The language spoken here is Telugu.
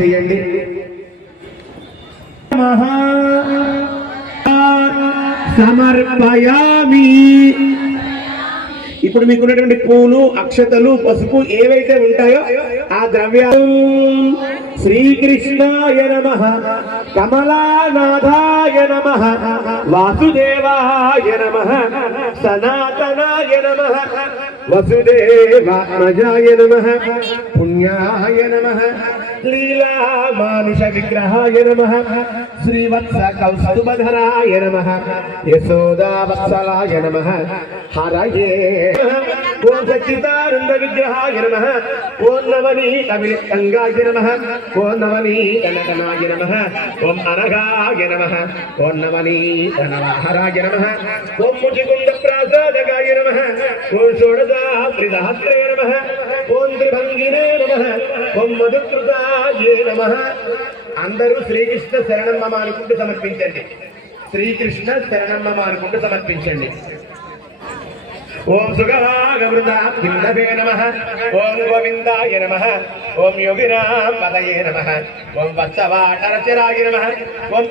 చేయండి. సమర్పయామి. ఇప్పుడు మీకున్నటువంటి పూలు, అక్షతలు, పసుపు ఏవైతే ఉంటాయో ఆ ద్రవ్యాలు శ్రీకృష్ణాయ నమః, కమలానాథాయ నమః, వాసుదేవాయ నమః, సనాతనాయ నమః, వసుదేవాత్మజాయ నమః, పుణ్యాయ నమః, లీలామానుష విగ్రహాయ నమః, శ్రీవత్స కౌస్తుభధరాయ నమః, యశోదావత్సలాయ నమః, హరయే ఓం సచ్చిదానంద విగ్రహాయ నమః, ఓం నవనీత విలింగాయ నమః, ఓం నవనీత నటనాయ నమః, ఓం అనఘాయ నమః, ఓం నవనీత నవహరాయ నమః, ఓం ముచికుంద ప్రాసాదకాయ నమః, ఓం షోడశాద్రిసహస్రే నమః, ఓం త్రిభంగినే నమః, ఓం మధుకృతాయే నమః. అందరూ శ్రీకృష్ణ శరణమ్మ అనుకుంటూ సమర్పించండి. శ్రీకృష్ణ శరణమ్మ అనుకుంటూ సమర్పించండి. ఓం సుగవాగమృతాభిందవే నమః, ఓం గోవిందాయ నమః, ఓం యోగినాం పదయే నమః, ఓం వత్సవాటరచరాయ నమః, ఓం